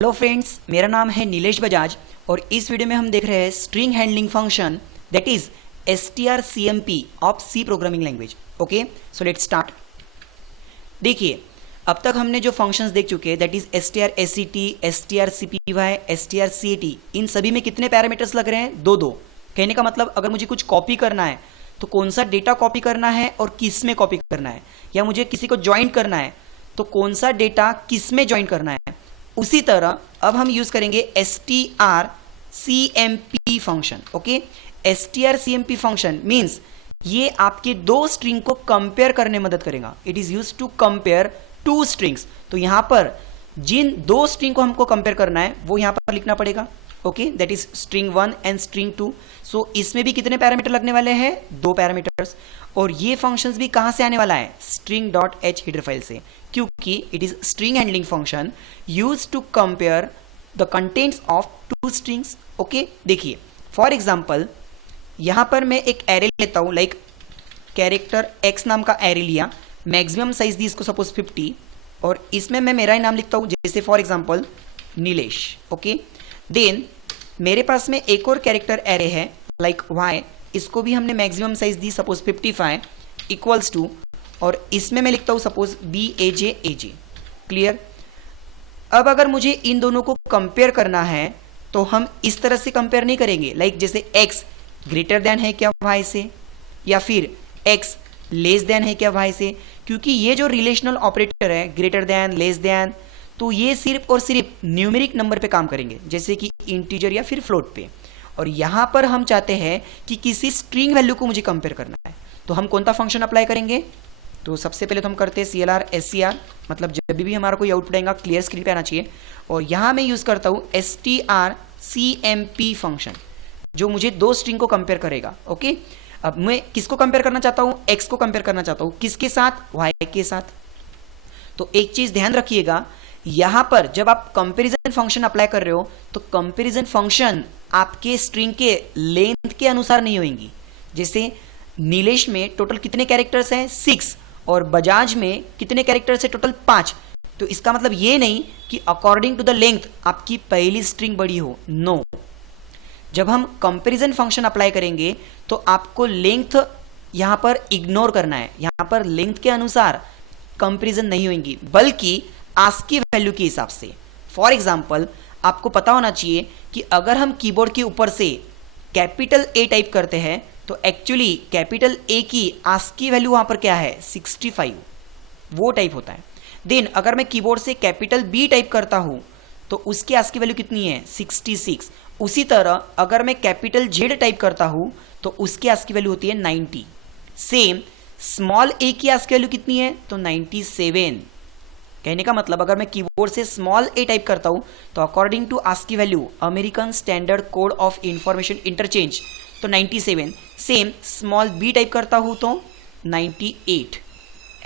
Hello friends, मेरा नाम है नीलेश बजाज और इस वीडियो में हम देख रहे हैं string handling function that is strcmp of C programming language. Okay, so let's start. देखिए, अब तक हमने जो फंक्शंस देख चुके हैं that is strset, strcpy, strcat। इन सभी में कितने पैरामीटर्स लग रहे हैं? दो। कहने का मतलब अगर मुझे कुछ कॉपी करना है तो कौन सा डेटा कॉपी करना है और किस में कॉपी करना है, या मुझे किसी को ज्वाइन करना है तो कौन सा डेटा किस में ज्वाइन करना है। उसी तरह अब हम यूज करेंगे strcmp function. Okay, strcmp function means ये आपके दो स्ट्रिंग को कंपेयर करने में मदद करेगा। It is use to compare two strings. तो यहां पर जिन दो स्ट्रिंग को हमको कंपेयर करना है वो यहां पर लिखना पड़ेगा। Okay, that is string 1 and string 2। सो इसमें भी कितने पैरामीटर लगने वाले हैं? दो पैरामीटर्स। और ये फंक्शंस भी कहां से आने वाला है? string.h हेडर फाइल से, क्योंकि it is string handling function use to compare the contents of two strings. Okay, देखिए फॉर एग्जांपल यहां पर मैं एक एरे लेता हूं, लाइक कैरेक्टर x नाम का एरे लिया, मैक्सिमम साइज दी इसको सपोज 50, और इसमें मैं मेरा ही नाम लिखता हूं, जैसे for example Nilesh. Okay, then मेरे पास में एक और कैरेक्टर एरे है लाइक y, इसको भी हमने मैक्सिमम साइज दी सपोज 55 इक्वल्स टू, और इसमें मैं लिखता हूं सपोज BAJ। क्लियर? अब अगर मुझे इन दोनों को कंपेयर करना है तो हम इस तरह से कंपेयर नहीं करेंगे, लाइक जैसे x ग्रेटर देन है क्या y से, या फिर x लेस देन है क्या y से, क्योंकि ये जो रिलेशनल ऑपरेटर है ग्रेटर देन, लेस देन, तो ये सिर्फ और सिर्फ न्यूमेरिक नंबर पे काम करेंगे, जैसे कि इंटीजर या फिर फ्लोट पे। और यहां पर हम चाहते हैं कि किसी स्ट्रिंग वैल्यू को मुझे कंपेयर करना है, तो हम कौन सा फंक्शन अप्लाई करेंगे? तो सबसे पहले तो हम करते हैं CLR SCR, मतलब जब भी हमारा कोई आउटपुट आएगा क्लियर स्क्रीन पे आना चाहिए। और यहां मैं यूज करता हूं strcmp फंक्शन, जो मुझे दो स्ट्रिंग को कंपेयर करेगा। ओके, अब मैं किसको कंपेयर करना चाहता हूं? x को कंपेयर करना चाहता हूं, किसके साथ? y के साथ। तो एक चीज ध्यान रखिएगा, यहां पर जब आप कंपैरिजन फंक्शन अप्लाई कर रहे हो तो कंपैरिजन फंक्शन आपके स्ट्रिंग के लेंथ के अनुसार नहीं होंगी। जैसे नीलेश में टोटल कितने कैरेक्टर्स हैं? 6, और बजाज में कितने कैरेक्टर्स है? टोटल 5। तो इसका मतलब ये नहीं कि अकॉर्डिंग टू द लेंथ आपकी पहली स्ट्रिंग बड़ी हो। नो, जब हम कंपैरिजन फंक्शन अप्लाई करेंगे तो आपको लेंथ यहां पर इग्नोर करना है। यहां पर लेंथ के अनुसार कंपैरिजन नहीं होंगी, बल्कि आस्की वैल्यू के हिसाब से। फॉर एग्जाम्पल आपको पता होना चाहिए कि अगर हम कीबोर्ड के ऊपर से कैपिटल A टाइप करते हैं तो एक्चुअली कैपिटल A की आस्की वैल्यू वहां पर क्या है? 65, वो टाइप होता है। देन अगर मैं कीबोर्ड से कैपिटल B टाइप करता हूं तो उसकी आस्की वैल्यू कितनी है? 66। उसी तरह अगर मैं कैपिटल Z टाइप करता हूं तो उसकी आस्की वैल्यू होती है 90। सेम स्मॉल a की आस्की वैल्यू कितनी है? तो 97। कहने का मतलब अगर मैं कीबोर्ड से स्मॉल a टाइप करता हूं तो according to ASCII value American standard code of information interchange तो 97। सेम स्मॉल b टाइप करता हूं तो 98,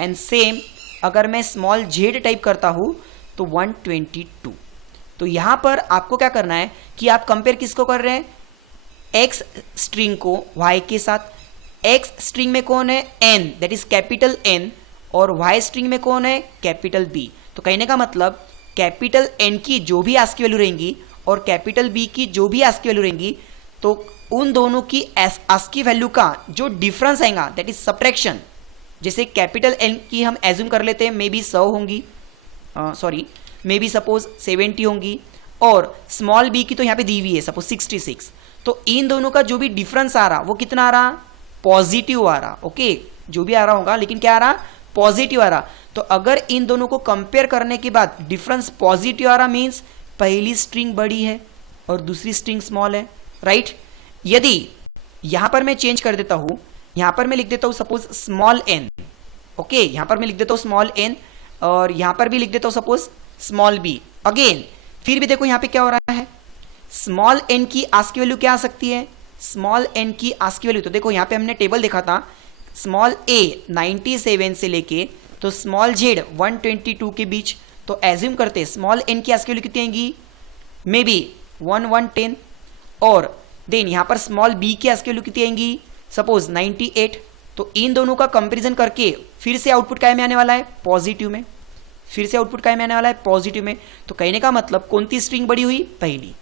एंड सेम अगर मैं स्मॉल z टाइप करता हूं तो 122। तो यहां पर आपको क्या करना है कि आप कंपेयर किसको कर रहे हैं? x स्ट्रिंग को y के साथ। x स्ट्रिंग में कौन है? n, that is capital N, और y स्ट्रिंग में कौन है? Capital B। तो कहने का मतलब कैपिटल N की जो भी आस्की वैल्यू रहेंगी और कैपिटल B की जो भी आस्की वैल्यू रहेंगी, तो उन दोनों की आस्की वैल्यू का जो डिफरेंस आएगा दैट इज सब्ट्रैक्शन। जैसे कैपिटल N की हम एज्यूम कर लेते हैं मे बी 100 होंगी, सॉरी मे बी सपोज 70 होंगी, और स्मॉल b की तो यहाँ पे दी हुई है सपोज 66। तो इन दोनों का जो भी डिफरेंस आ रहा वो कितना आ रहा? पॉजिटिव आ रहा। ओके, जो भी आ रहा होगा लेकिन क्या आ रहा? पॉजिटिव आ रहा। तो अगर इन दोनों को कंपेयर करने के बाद डिफरेंस पॉजिटिव आ रहा मींस पहली स्ट्रिंग बड़ी है और दूसरी स्ट्रिंग स्मॉल है, राइट? यदि यहां पर मैं चेंज कर देता हूं, यहां पर मैं लिख देता हूं सपोज स्मॉल n। ओके, यहां पर मैं लिख देता हूं स्मॉल n, और यहां पर भी लिख देता हूं सपोज स्मॉल b। अगेन फिर भी देखो यहां पे क्या हो रहा है? स्मॉल n की आस्की वैल्यू क्या आ सकती है? स्मॉल n की आस्की वैल्यू, तो देखो यहां पे हमने टेबल देखा था, स्मॉल a 97 से लेके तो स्मॉल z 122 के बीच। तो एज्यूम करते स्मॉल n की आस्की वैल्यू कितनी आएंगी? मे बी 110, और देन यहां पर स्मॉल b की आस्की वैल्यू कितनी आएंगी? सपोज 98। तो इन दोनों का कंपैरिजन करके फिर से आउटपुट क्या में आने वाला है? पॉजिटिव में। फिर से आउटपुट काय में आने वाला है, पॉजिटिव में। तो कहने का मतलब कौन सी स्ट्रिंग बड़ी हुई, पहली।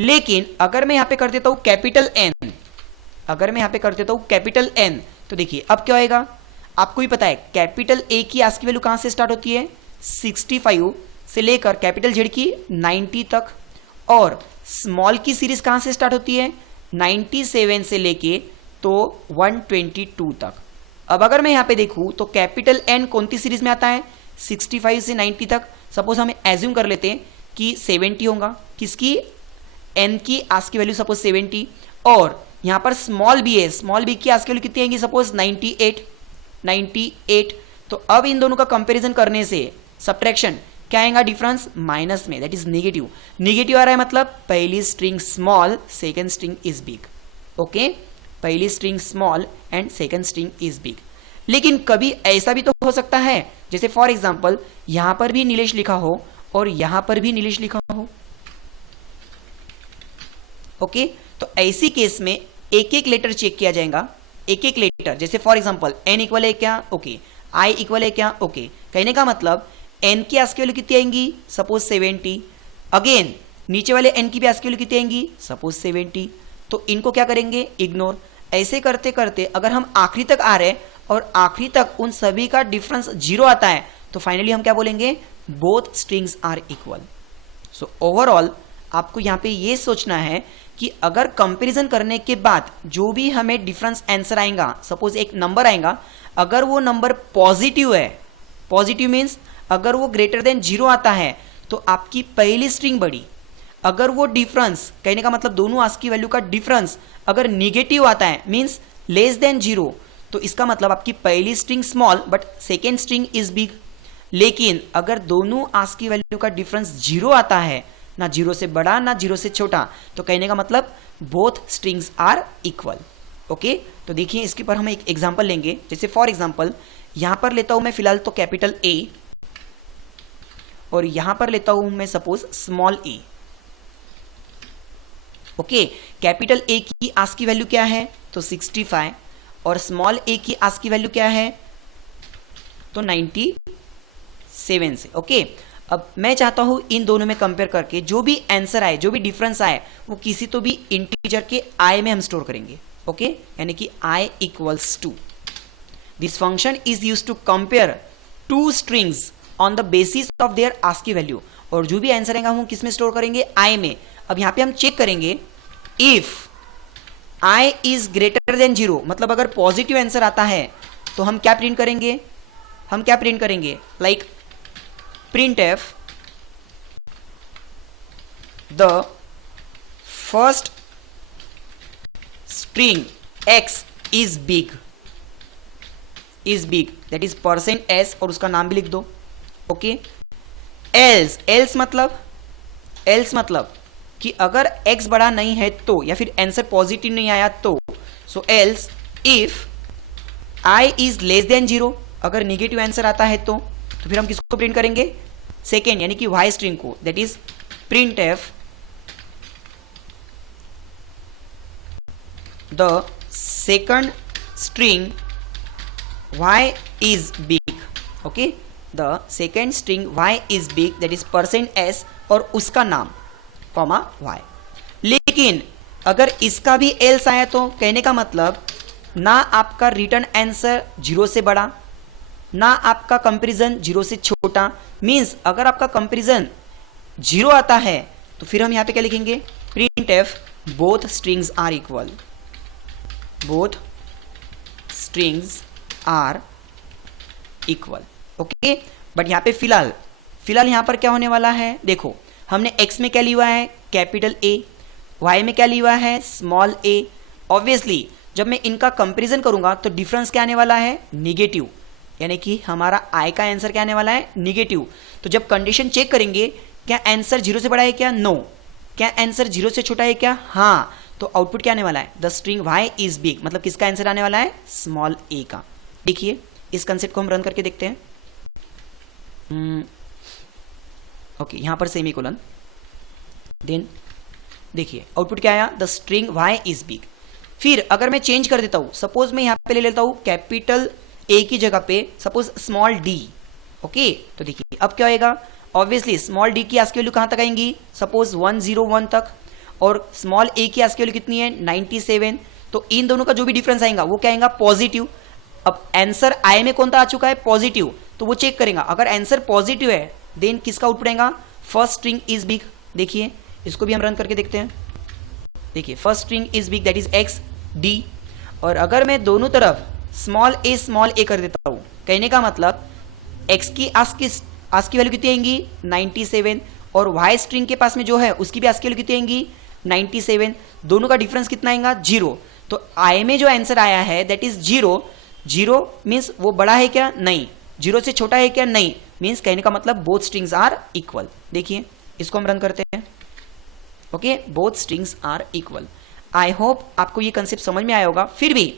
लेकिन अगर मैं यहां पे कर देता हूं कैपिटल एन, अगर मैं यहां पे कर देता हूं कैपिटल एन, तो देखिए अब क्या होएगा, आपको ही पता है कैपिटल ए की आस्की वैल्यू कहां से स्टार्ट होती है, 65 से लेकर कैपिटल जेड की 90 तक, और स्मॉल की सीरीज कहां से स्टार्ट होती है, 97 से लेके तो 122 तक। अब अगर मैं यहां पे देखूं तो कैपिटल एन कौन सी सीरीज में आता है, 65 से 90 तक। सपोज हम एज्यूम कर लेते हैं कि 70 होगा, किसकी, एन की आस्की वैल्यू सपोज 70, और यहां पर स्मॉल बी है, स्मॉल बी की आस्की वैल्यू कितनी आएगी, सपोज 98। तो अब इन दोनों का कंपैरिजन करने से सब्ट्रैक्शन क्या आएगा, डिफरेंस माइनस में, दैट इज नेगेटिव। नेगेटिव आ रहा है मतलब पहली string small, second string is big. Okay, पहली string small and second string is big. लेकिन कभी ऐसा भी तो हो सकता है, जैसे फॉर एग्जांपल यहां पर भी नीलेश लिखा हो और यहां पर भी नीलेश लिखा हो। ओके, तो ऐसी केस में एक एक लेटर चेक किया जाएगा, एक एक लेटर। जैसे फॉर एग्जांपल एन इक्वल है क्या, ओके, आई इक्वल है क्या, ओके। कहने का मतलब एन की आस्की वैल्यू कितनी आएंगी, सपोज 70। अगेन नीचे वाले एन की भी आस्की वैल्यू कितनी आएंगी, सपोज 70। तो इनको क्या करेंगे, इग्नोर। ऐसे करते करते अगर हम आखिरी तक आ रहे हैं और आखिरी तक उन सभी का डिफरेंस 0 आता है, तो फाइनली हम क्या बोलेंगे, both strings are equal. So overall आपको यहां पे ये सोचना है कि अगर कंपैरिजन करने के बाद जो भी हमें डिफरेंस आंसर आएगा, सपोज एक नंबर आएगा, अगर वो नंबर पॉजिटिव है, पॉजिटिव मीन्स अगर वो ग्रेटर देन 0 आता है, तो आपकी पहली स्ट्रिंग बड़ी। अगर वो डिफरेंस, कहने का मतलब दोनों आस्की वैल्यू का डिफरेंस अगर निगेटिव आता है, मीन्स लेस देन 0, तो इसका मतलब आपकी पहली string small but second string is big. लेकिन अगर दोनों आस्की वैल्यू का डिफरेंस 0 आता है, ना 0 से बड़ा ना 0 से छोटा, तो कहने का मतलब both strings are equal. Okay, तो देखिए इसके पर हम एक एग्जांपल लेंगे। जैसे फॉर एग्जांपल यहां पर लेता हूं मैं फिलहाल तो कैपिटल ए, और यहां पर लेता हूं मैं suppose small A. Okay, capital A की आस्की वैल्यू क्या है, तो 65, और स्मॉल ए की आस्की वैल्यू क्या है, तो 97 से। ओके, अब मैं चाहता हूं इन दोनों में कंपेयर करके जो भी आंसर आए, जो भी डिफरेंस आए, वो किसी तो भी इंटीजर के आई में हम स्टोर करेंगे। ओके, यानी कि i equals to, this function is used to compare two strings on the basis of their ASCII value. और जो भी आंसर आएगा हम किस में स्टोर करेंगे, आई में। अब यहां पे हम चेक करेंगे, if I is greater than 0, मतलब अगर पॉजिटिव आंसर आता है तो हम क्या प्रिंट करेंगे, हम क्या प्रिंट करेंगे, like printf the first string x is big, that is %s, और उसका नाम भी लिख दो। ओके, else मतलब कि अगर x बड़ा नहीं है तो, या फिर आंसर पॉजिटिव नहीं आया तो, सो else if i is less than 0, अगर नेगेटिव आंसर आता है तो फिर हम किसको प्रिंट करेंगे, सेकेंड यानी कि y स्ट्रिंग को, that is printf the second string y is big। Okay, the second string y is big, that is %s, और उसका नाम कॉमा y। लेकिन अगर इसका भी else आया तो कहने का मतलब ना आपका रिटर्न आंसर 0 से बड़ा, ना आपका कंपैरिजन 0 से छोटा। मींस अगर आपका कंपैरिजन 0 आता है तो फिर हम यहां पे क्या लिखेंगे, printf both strings are equal, both strings are equal. Okay, but यहां पे फिलहाल यहां पर क्या होने वाला है, देखो हमने x में क्या लिया हुआ है, कैपिटल A, y में क्या लिया हुआ है, स्मॉल a। ऑब्वियसली जब मैं इनका कंपैरिजन करूंगा तो डिफरेंस क्या आने वाला है, निगेटिव, यानी कि हमारा आई का आंसर क्या आने वाला है, निगेटिव। तो जब कंडीशन चेक करेंगे, क्या आंसर 0 से बड़ा है क्या, नो। क्या आंसर 0 से छोटा है क्या, हाँ। तो आउटपुट क्या आने वाला है, the string y is big, मतलब किसका आंसर आने वाला है, स्मॉल a का। देखिए इस कंसेप्ट को हम रन करके देखते हैं। ओके, यहां पर सेमीकोलन, देन देखिए आउटपुट क्या आया, the string y is big. फिर अगर मैं चेंज कर देता हूं, सपोज मैं यहां पे ले लेता हूं कैपिटल ए की जगह पे सपोज स्मॉल d। ओके, तो देखिए अब क्या होएगा, ऑब्वियसली स्मॉल डी की आस्की वैल्यू कहां तक आएंगी, सपोज 101 तक, और स्मॉल ए की आस्की वैल्यू कितनी है 97, तो इन दोनों का जो भी डिफरेंस आएगा वो क्या आएगा पॉजिटिव। अब आंसर आई में कौन सा आ चुका है पॉजिटिव, तो वो चेक करेगा, अगर आंसर पॉजिटिव है देन किसका आउटपुट आएगा, फर्स्ट स्ट्रिंग इज बिग। देखिए इसको भी हम रन करके देखते हैं, देखिए first string is big that is x D, और अगर मैं दोनों तरफ स्मॉल ए कर देता हूं, कहने का मतलब एक्स की आस्की वैल्यू कितनी आएंगी 97, और वाई स्ट्रिंग के पास में जो है उसकी भी आस्की वैल्यू कितनी आएंगी 97, दोनों का डिफरेंस कितना आएगा 0। तो आई में जो आंसर आया है दैट इज 0, 0 मीन्स वो बड़ा है क्या, नहीं, 0 से छोटा है क्या, नहीं, मीन्स कहने का मतलब बोथ स्ट्रिंग्स आर इक्वल। देखिए इसको हम रन करते हैं, okay, both strings are equal. I hope आपको ये कंसेप्ट समझ में आया होगा। फिर भी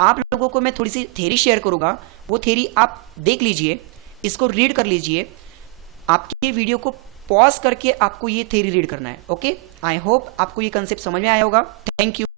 आप लोगों को मैं थोड़ी सी थ्योरी शेयर करूंगा, वो थ्योरी आप देख लीजिए, इसको रीड कर लीजिए, आपके वीडियो को पॉज करके आपको ये थ्योरी रीड करना है। ओके, आई होप आपको ये कंसेप्ट समझ में आया होगा। Thank you.